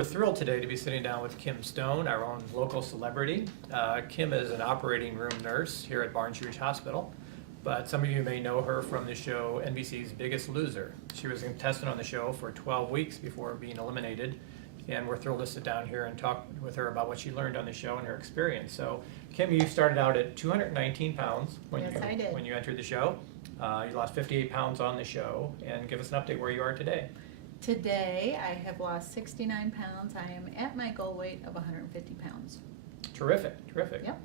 We're thrilled today to be sitting down with Kim Stone, our own local celebrity. Kim is an operating room nurse here at Barnes Jewish Hospital, but some of you may know her from the show NBC's Biggest Loser. She was a contestant on the show for 12 weeks before being eliminated, and we're thrilled to sit down here and talk with her about what she learned on the show and her experience. So, Kim, you started out at 219 pounds when you entered the show. You lost 58 pounds on the show, and give us an update where you are today. Today, I have lost 69 pounds. I am at my goal weight of 150 pounds. Terrific, terrific. Yep.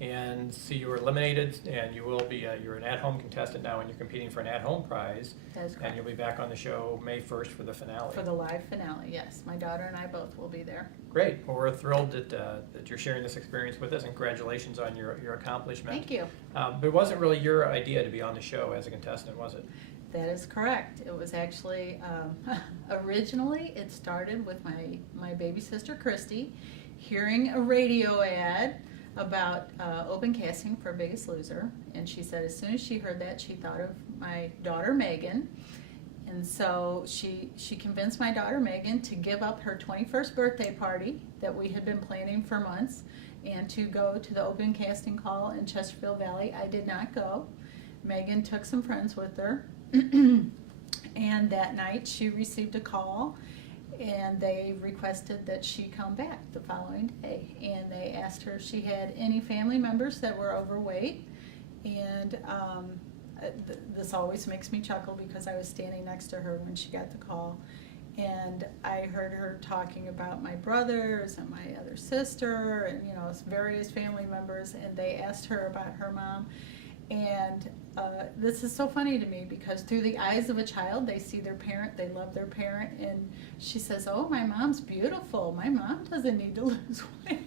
And so you were eliminated, and you will be, you're an at-home contestant now, and you're competing for an at-home prize. That is correct. And you'll be back on the show May 1st for the finale. For the live finale, yes. My daughter and I both will be there. Great. Well, we're thrilled that you're sharing this experience with us, and congratulations on your accomplishment. Thank you. But it wasn't really your idea to be on the show as a contestant, was it? That is correct. It was actually, originally it started with my baby sister Christy hearing a radio ad about open casting for Biggest Loser, and she said as soon as she heard that, she thought of my daughter Megan, and so she convinced my daughter Megan to give up her 21st birthday party that we had been planning for months and to go to the open casting call in Chesterfield Valley. I did not go. Megan took some friends with her. And that night she received a call, and they requested that she come back the following day, and they asked her if she had any family members that were overweight. And this always makes me chuckle because I was standing next to her when she got the call, and I heard her talking about my brothers and my other sister and various family members, and they asked her about her mom. And this is so funny to me because through the eyes of a child, they see their parent, they love their parent, and she says, "Oh, my mom's beautiful. My mom doesn't need to lose weight."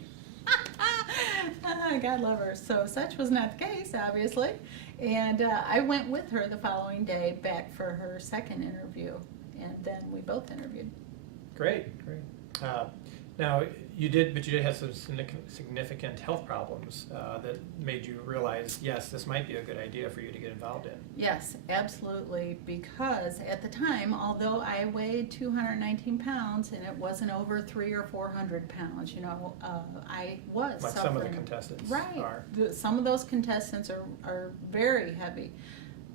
God love her. So such was not the case, obviously. And I went with her the following day back for her second interview, and then we both interviewed. Great, great. Now, you did have some significant health problems that made you realize, yes, this might be a good idea for you to get involved in. Yes, absolutely, because at the time, although I weighed 219 pounds and it wasn't over 300 or 400 pounds, I was like suffering. Some of the contestants are. Some of those contestants are very heavy.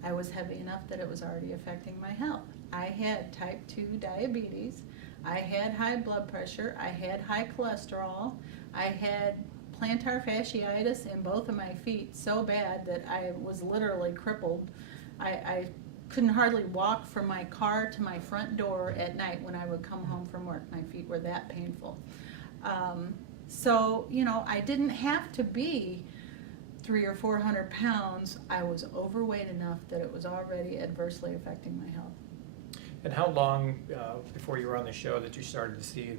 I was heavy enough that it was already affecting my health. I had type 2 diabetes. I had high blood pressure, I had high cholesterol, I had plantar fasciitis in both of my feet so bad that I was literally crippled. I couldn't hardly walk from my car to my front door at night when I would come home from work. My feet were that painful. So, I didn't have to be 300 or 400 pounds. I was overweight enough that it was already adversely affecting my health. And how long before you were on the show that you started to see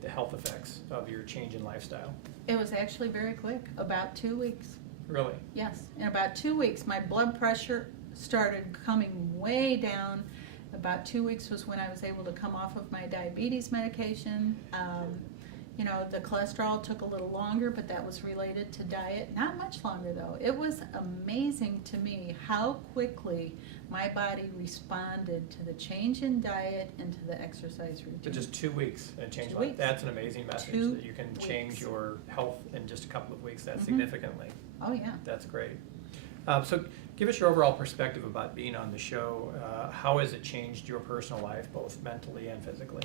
the health effects of your change in lifestyle? It was actually very quick, about 2 weeks. Really? Yes, in about 2 weeks my blood pressure started coming way down. About 2 weeks was when I was able to come off of my diabetes medication. The cholesterol took a little longer, but that was related to diet. Not much longer though. It was amazing to me how quickly my body responded to the change in diet and to the exercise routine. But just 2 weeks and change 2 life. weeks. That's an amazing message, that you can change your health in just a couple of weeks that significantly. Oh yeah. That's great. So give us your overall perspective about being on the show. How has it changed your personal life, both mentally and physically?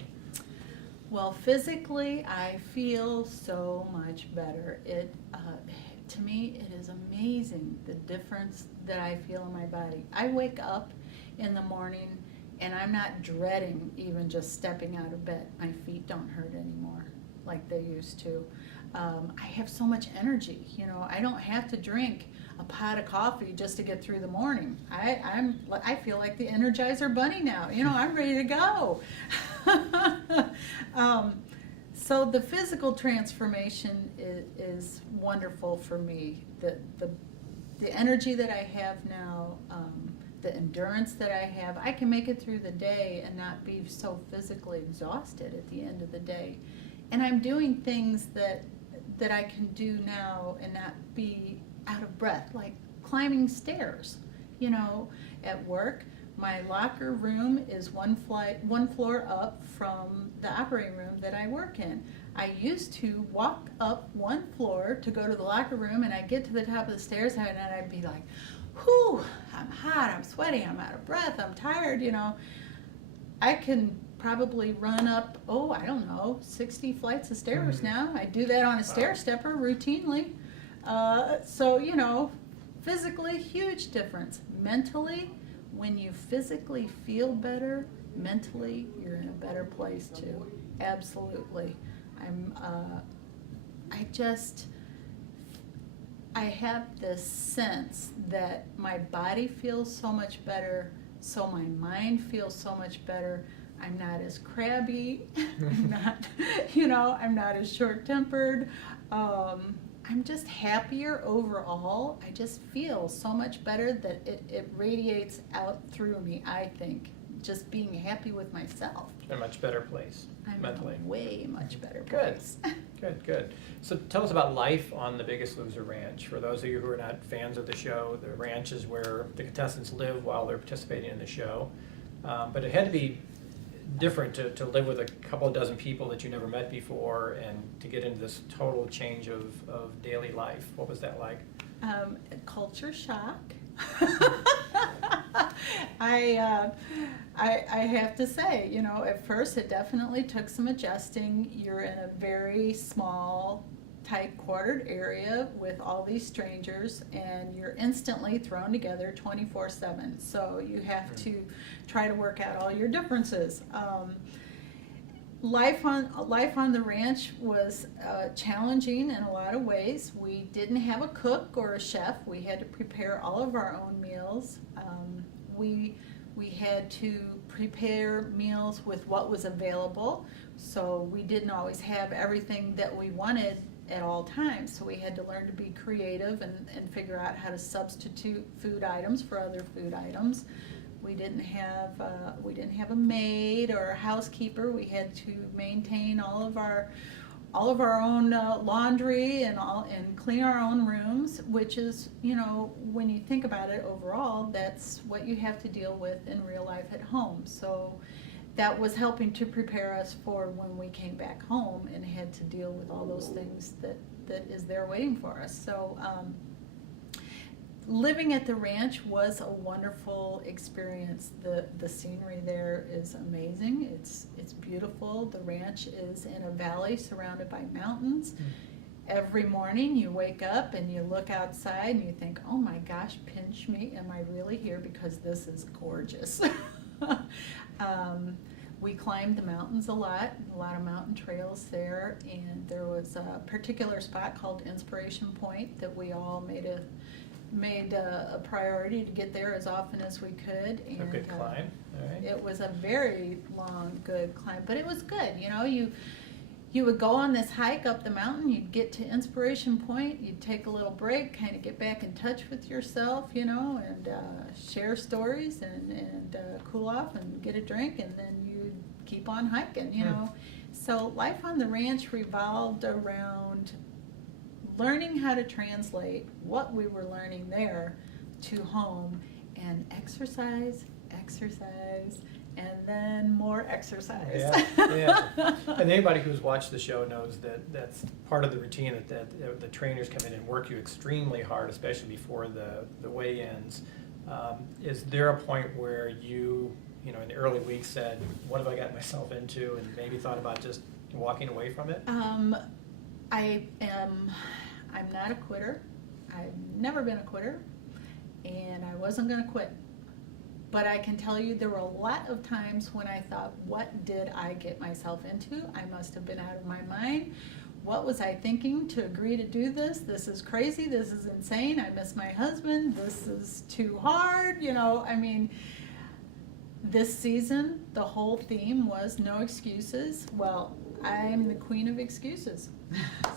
Well, physically, I feel so much better. To me, it is amazing the difference that I feel in my body. I wake up in the morning and I'm not dreading even just stepping out of bed. My feet don't hurt anymore like they used to. I have so much energy. I don't have to drink a pot of coffee just to get through the morning. I feel like the Energizer Bunny now. I'm ready to go. So the physical transformation is wonderful for me. The energy that I have now, the endurance that I have, I can make it through the day and not be so physically exhausted at the end of the day. And I'm doing things that I can do now and not be out of breath, like climbing stairs. At work, My locker room is one floor up from the operating room that I work in. I used to walk up one floor to go to the locker room, and I'd get to the top of the stairs, and I'd be like, whew, I'm hot, I'm sweaty, I'm out of breath, I'm tired, you know. I can probably run up, I don't know, 60 flights of stairs now. I do that on a stair stepper routinely. So, you know, physically, huge difference. Mentally, when you physically feel better, mentally, you're in a better place too. Absolutely. I have this sense that my body feels so much better, so my mind feels so much better. I'm not as crabby. I'm not as short-tempered. I'm just happier overall. I just feel so much better that it radiates out through me, I think. Just being happy with myself. A much better place mentally. I'm in a way much better place. Good. So tell us about life on the Biggest Loser Ranch. For those of you who are not fans of the show, the ranch is where the contestants live while they're participating in the show. But it had to be different to live with a couple of dozen people that you never met before and to get into this total change of daily life. What was that like? Culture shock. I have to say, you know, at first it definitely took some adjusting. You're in a very small, tight quartered area with all these strangers, and you're instantly thrown together 24/7. So you have to try to work out all your differences. Life on the ranch was challenging in a lot of ways. We didn't have a cook or a chef. We had to prepare all of our own meals. We had to prepare meals with what was available, so we didn't always have everything that we wanted at all times. So we had to learn to be creative and figure out how to substitute food items for other food items. We didn't have a maid or a housekeeper. We had to maintain all of our own laundry and clean our own rooms, which is, you know, when you think about it overall, that's what you have to deal with in real life at home. So that was helping to prepare us for when we came back home and had to deal with all those things that is there waiting for us. So living at the ranch was a wonderful experience. The scenery there is amazing. It's beautiful. The ranch is in a valley surrounded by mountains. Every morning you wake up and you look outside and you think, oh my gosh, pinch me, am I really here? Because this is gorgeous. We climbed the mountains a lot of mountain trails there, and there was a particular spot called Inspiration Point that we all made a priority to get there as often as we could. And a good climb, all right. It was a very long, good climb, but it was good. You know, you would go on this hike up the mountain, you'd get to Inspiration Point, you'd take a little break, kind of get back in touch with yourself, you know, and share stories and cool off and get a drink, and then you'd keep on hiking, you know. So life on the ranch revolved around learning how to translate what we were learning there to home, and exercise, and then more exercise. Yeah. And anybody who's watched the show knows that that's part of the routine, that the trainers come in and work you extremely hard, especially before the weigh-ins. Is there a point where you know, in the early weeks said, what have I gotten myself into, and maybe thought about just walking away from it? I'm not a quitter. I've never been a quitter, and I wasn't going to quit. But I can tell you there were a lot of times when I thought, what did I get myself into? I must have been out of my mind. What was I thinking to agree to do this? This is crazy. This is insane. I miss my husband. This is too hard. You know, I mean, this season, the whole theme was no excuses. Well, I'm the queen of excuses.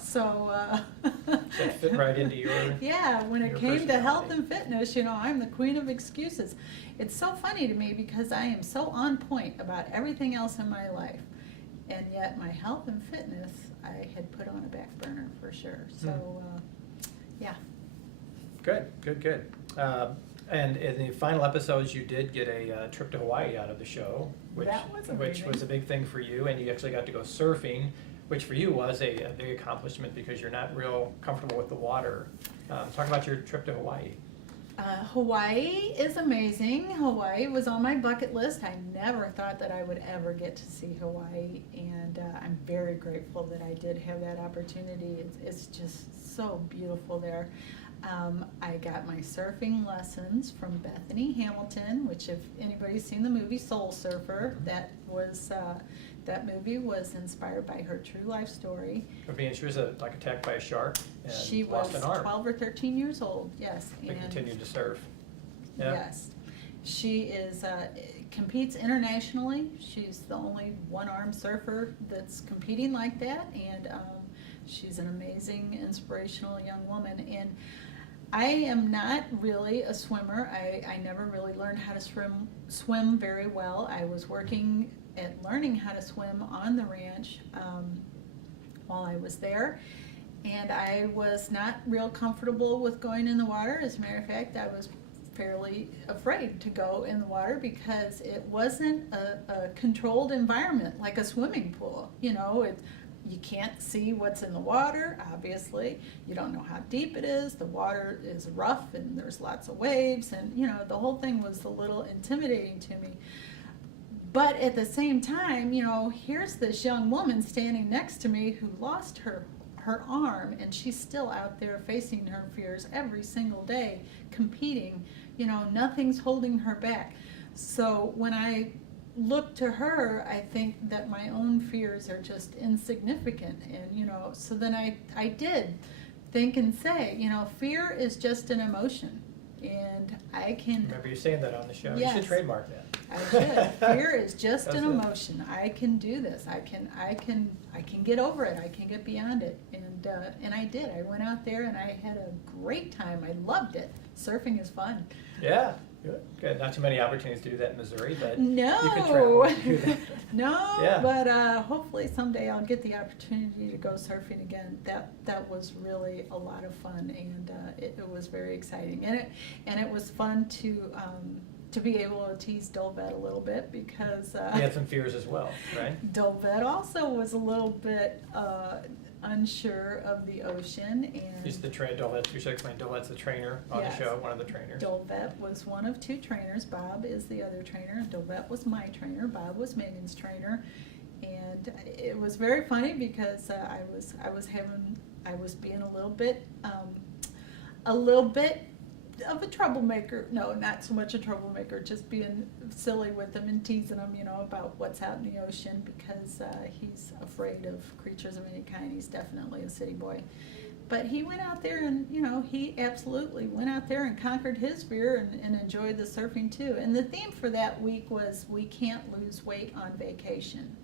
So that fit right into your yeah, when it your came to health personality. and fitness, you know, I'm the queen of excuses. It's so funny to me because I am so on point about everything else in my life, and yet my health and fitness I had put on a back burner for sure. So yeah. Good. And in the final episodes, you did get a trip to Hawaii out of the show, which That was which amazing. was a big thing for you, and you actually got to go surfing, which for you was a big accomplishment because you're not real comfortable with the water. Talk about your trip to Hawaii. Hawaii is amazing. Hawaii was on my bucket list. I never thought that I would ever get to see Hawaii, and I'm very grateful that I did have that opportunity. It's just so beautiful there. I got my surfing lessons from Bethany Hamilton, which if anybody's seen the movie Soul Surfer, that movie was inspired by her true life story. I mean, she was like attacked by a shark and She lost was an arm. 12 or 13 years old, yes. But continued to surf. Yeah. Yes. She is competes internationally. She's the only one-armed surfer that's competing like that, and she's an amazing, inspirational young woman. And I am not really a swimmer. I never really learned how to swim very well. I was working at learning how to swim on the ranch while I was there, and I was not real comfortable with going in the water. As a matter of fact, I was fairly afraid to go in the water because it wasn't a controlled environment like a swimming pool. You know, you can't see what's in the water, obviously. You don't know how deep it is. The water is rough and there's lots of waves, and you know, the whole thing was a little intimidating to me. But at the same time, you know, here's this young woman standing next to me who lost her arm, and she's still out there facing her fears every single day, competing. You know, nothing's holding her back. So when I look to her, I think that my own fears are just insignificant. And, you know, so then I did think and say, you know, fear is just an emotion. And I can... Remember you saying that on the show. Yes. You should trademark that. I should. Fear is just That's an it. emotion. I can do this. I can get over it. I can get beyond it. And I did. I went out there and I had a great time. I loved it. Surfing is fun. Yeah, good. Not too many opportunities to do that in Missouri, but No. you could travel and do that. No, Yeah. but hopefully someday I'll get the opportunity to go surfing again. That was really a lot of fun, and it was very exciting. And it was fun to be able to tease Dolvet a little bit because You had some fears as well, right? Dolvet also was a little bit unsure of the ocean, and He's the Dolvet. You should explain. Dolvet's the trainer on Yes. the show, one of the trainers. Dolvet was one of two trainers. Bob is the other trainer. Dolvet was my trainer. Bob was Megan's trainer, and it was very funny because I was being a little bit of a troublemaker. No, not so much a troublemaker, just being silly with him and teasing him, you know, about what's out in the ocean because he's afraid of creatures of any kind. He's definitely a city boy. But he went out there and, you know, he absolutely went out there and conquered his fear and enjoyed the surfing too. And the theme for that week was we can't lose weight on vacation.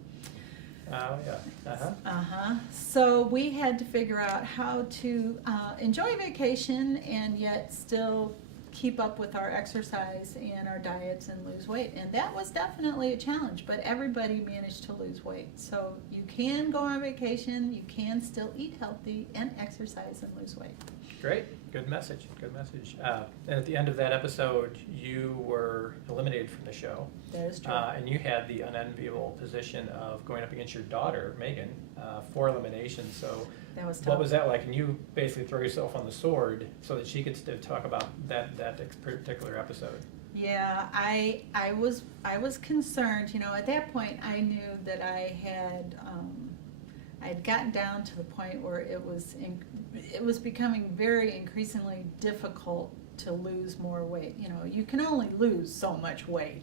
Oh, yeah. Uh-huh. So we had to figure out how to enjoy vacation and yet still keep up with our exercise and our diets and lose weight. And that was definitely a challenge, but everybody managed to lose weight. So you can go on vacation, you can still eat healthy and exercise and lose weight. Great. Good message. Good message. And at the end of that episode, you were eliminated from the show. That is true. And you had the unenviable position of going up against your daughter, Megan, for elimination. So That was tough. what was that like? And you basically throw yourself on the sword so that she could talk about that particular episode. Yeah, I was concerned. You know, at that point, I knew that I had gotten down to the point where it was becoming very increasingly difficult to lose more weight. You know, you can only lose so much weight,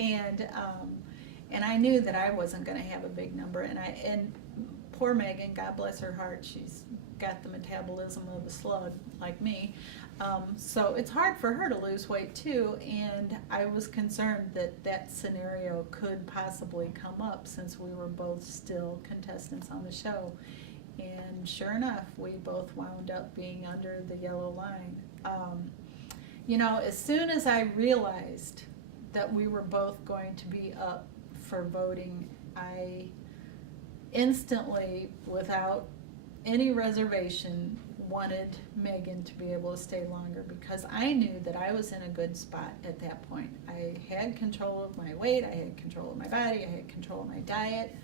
and I knew that I wasn't going to have a big number. And poor Megan, God bless her heart, she's got the metabolism of a slug like me. So it's hard for her to lose weight too, and I was concerned that scenario could possibly come up since we were both still contestants on the show. And sure enough, we both wound up being under the yellow line. You know, as soon as I realized that we were both going to be up for voting, I instantly, without any reservation, wanted Megan to be able to stay longer because I knew that I was in a good spot at that point. I had control of my weight, I had control of my body, I had control of my diet,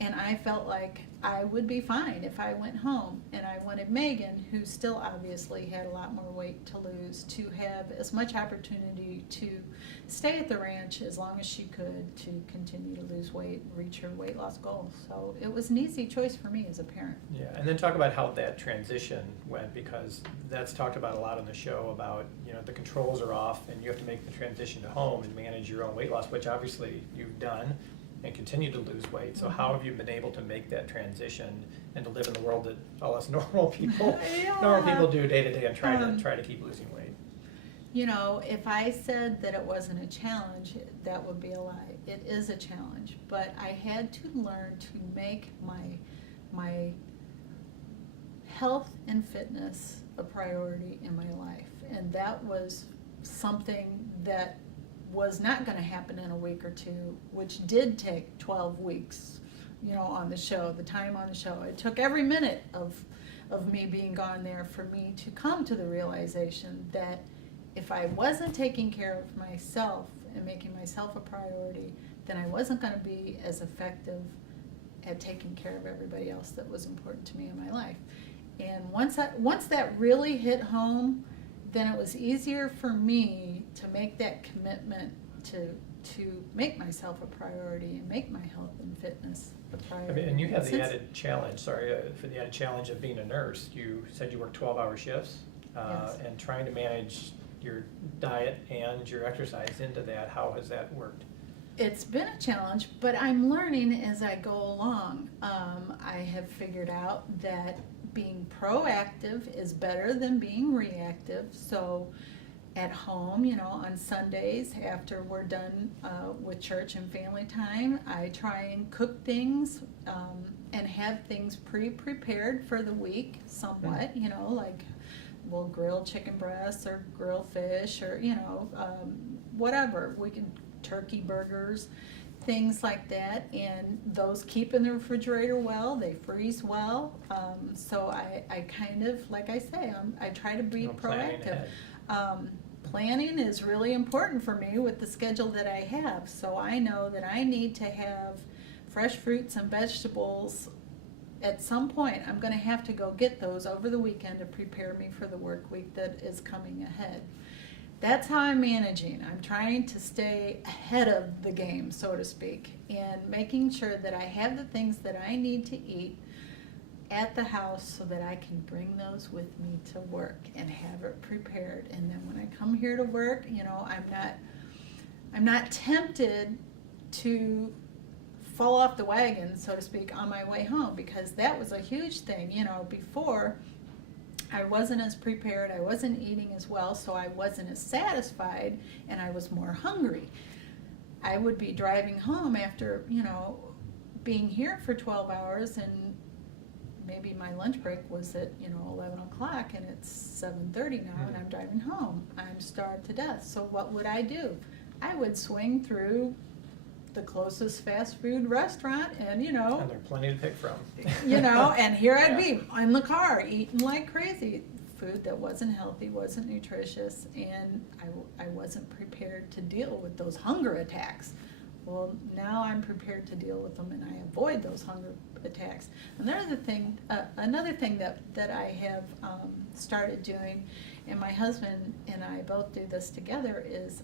and I felt like I would be fine if I went home. And I wanted Megan, who still obviously had a lot more weight to lose, to have as much opportunity to stay at the ranch as long as she could to continue to lose weight, reach her weight loss goals. So it was an easy choice for me as a parent. Yeah, and then talk about how that transition went, because that's talked about a lot on the show about, the controls are off and you have to make the transition to home and manage your own weight loss, which obviously you've done and continue to lose weight. So how have you been able to make that transition and to live in the world that all us normal people do day to day and try to keep losing weight? If I said that it wasn't a challenge, that would be a lie. It is a challenge, but I had to learn to make my health and fitness a priority in my life. And that was something that was not going to happen in a week or two, which did take 12 weeks, on the show, the time on the show. It took every minute of me being gone there for me to come to the realization that if I wasn't taking care of myself and making myself a priority, then I wasn't going to be as effective at taking care of everybody else that was important to me in my life. And once that really hit home, then it was easier for me to make that commitment to make myself a priority and make my health and fitness a priority. And you have the added challenge, for the added challenge of being a nurse. You said you work 12-hour shifts, Yes. and trying to manage your diet and your exercise into that. How has that worked? It's been a challenge, but I'm learning as I go along. I have figured out that being proactive is better than being reactive. So at home, on Sundays after we're done with church and family time, I try and cook things and have things pre-prepared for the week somewhat, like we'll grill chicken breasts or grill fish or, whatever. We can turkey burgers, things like that, and those keep in the refrigerator well, they freeze well. So I kind of, like I say, I try to be proactive. Planning is really important for me with the schedule that I have. So I know that I need to have fresh fruits and vegetables. At some point, I'm going to have to go get those over the weekend to prepare me for the work week that is coming ahead. That's how I'm managing. I'm trying to stay ahead of the game, so to speak, and making sure that I have the things that I need to eat at the house so that I can bring those with me to work and have it prepared. And then when I come here to work, I'm not tempted to fall off the wagon, so to speak, on my way home, because that was a huge thing. Before I wasn't as prepared, I wasn't eating as well, so I wasn't as satisfied, and I was more hungry. I would be driving home after, being here for 12 hours, and maybe my lunch break was at 11 o'clock, and it's 7:30 now, and I'm driving home. I'm starved to death. So what would I do? I would swing through the closest fast food restaurant, and And there are plenty to pick from. And here I'd be in the car eating like crazy. Food that wasn't healthy, wasn't nutritious, and I wasn't prepared to deal with those hunger attacks. Well, now I'm prepared to deal with them, and I avoid those hunger attacks. Another thing that I have started doing, and my husband and I both do this together, is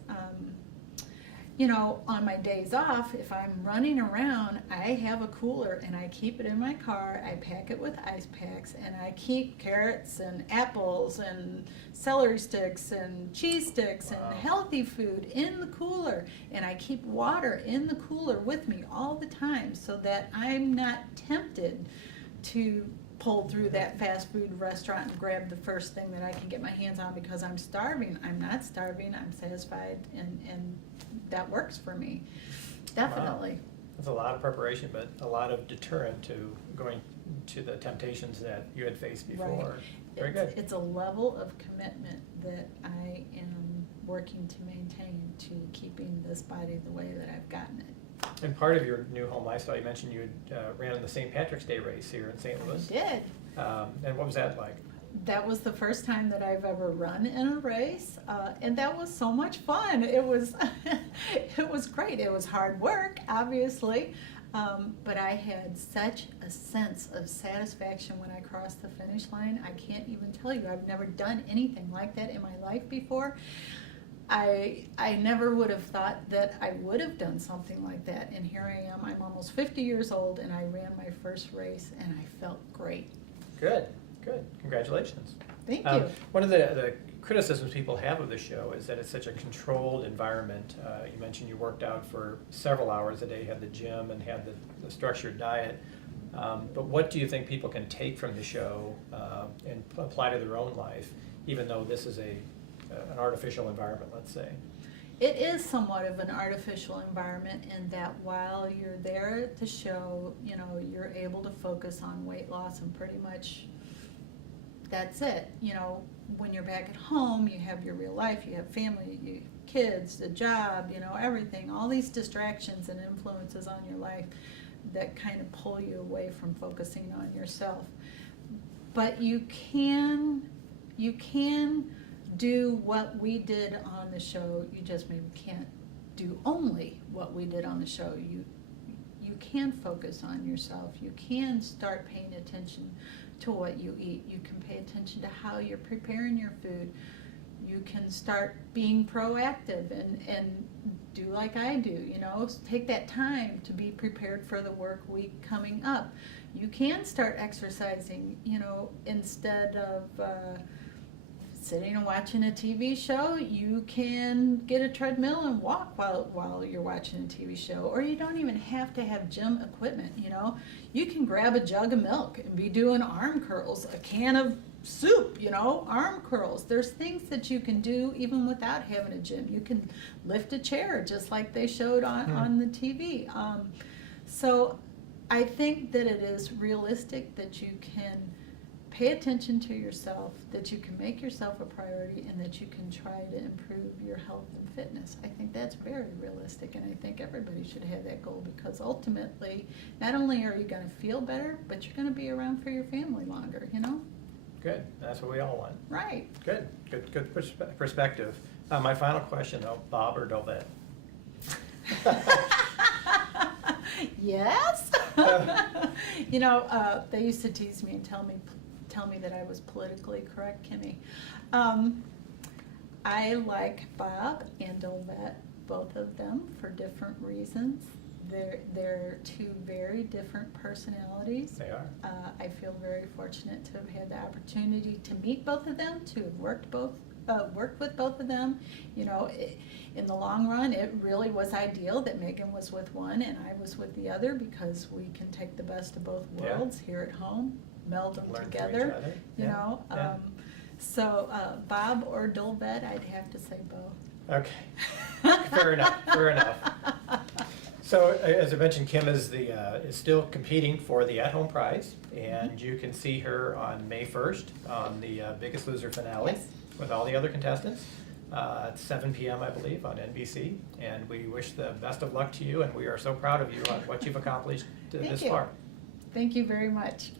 on my days off, if I'm running around, I have a cooler and I keep it in my car. I pack it with ice packs, and I keep carrots and apples and celery sticks and cheese sticks and healthy food in the cooler. And I keep water in the cooler with me all the time so that I'm not tempted to pull through that fast food restaurant and grab the first thing that I can get my hands on because I'm starving. I'm not starving, I'm satisfied, and that works for me. Definitely. Wow. That's a lot of preparation, but a lot of deterrent to going to the temptations that you had faced before. Right. Very good. It's a level of commitment that I am working to maintain to keeping this body the way that I've gotten it. And part of your new home lifestyle, you mentioned you ran in the St. Patrick's Day race here in St. Louis. I did. And what was that like? That was the first time that I've ever run in a race, and that was so much fun. It was, it was great. It was hard work, obviously, but I had such a sense of satisfaction when I crossed the finish line. I can't even tell you. I've never done anything like that in my life before. I never would have thought that I would have done something like that, and here I am. I'm almost 50 years old, and I ran my first race, and I felt great. Good, good. Congratulations. Thank you. One of the criticisms people have of the show is that it's such a controlled environment. You mentioned you worked out for several hours a day, had the gym, and had the structured diet. But what do you think people can take from the show and apply to their own life, even though this is an artificial environment, let's say? It is somewhat of an artificial environment in that while you're there at the show, you know, you're able to focus on weight loss and pretty much that's it. You know, when you're back at home, you have your real life, you have family, you kids, the job, you know, everything, all these distractions and influences on your life that kind of pull you away from focusing on yourself. But you can do what we did on the show. You just maybe can't do only what we did on the show. You can focus on yourself. You can start paying attention to what you eat. You can pay attention to how you're preparing your food. You can start being proactive and do like I do, you know, take that time to be prepared for the work week coming up. You can start exercising, you know, instead of sitting and watching a TV show. You can get a treadmill and walk while you're watching a TV show, or you don't even have to have gym equipment, you know. You can grab a jug of milk and be doing arm curls, a can of soup, you know, arm curls. There's things that you can do even without having a gym. You can lift a chair just like they showed on the TV. So I think that it is realistic that you can pay attention to yourself, that you can make yourself a priority, and that you can try to improve your health and fitness. I think that's very realistic, and I think everybody should have that goal, because ultimately, not only are you going to feel better, but you're going to be around for your family longer, you know? Good. That's what we all want. Right. Good. Good perspective. My final question, though, Bob or Dovette? Yes. You know, they used to tease me and tell me that I was politically correct, Kimmy. I like Bob and Dovette, both of them, for different reasons. They're two very different personalities. They are. I feel very fortunate to have had the opportunity to meet both of them, to have worked with both of them. You know, in the long run, it really was ideal that Megan was with one and I was with the other, because we can take the best of both worlds here at home, meld them Learn from together. each other. You Yeah. know, Yeah. so Bob or Dovette, I'd have to say both. Okay. Fair enough. Fair enough. So, as I mentioned, Kim is still competing for the at-home prize, and you can see her on May 1st on the Biggest Loser finale Yes. with all the other contestants at 7 p.m., I believe, on NBC. And we wish the best of luck to you, and we are so proud of you on what you've accomplished Thank this you. far. Thank you very much.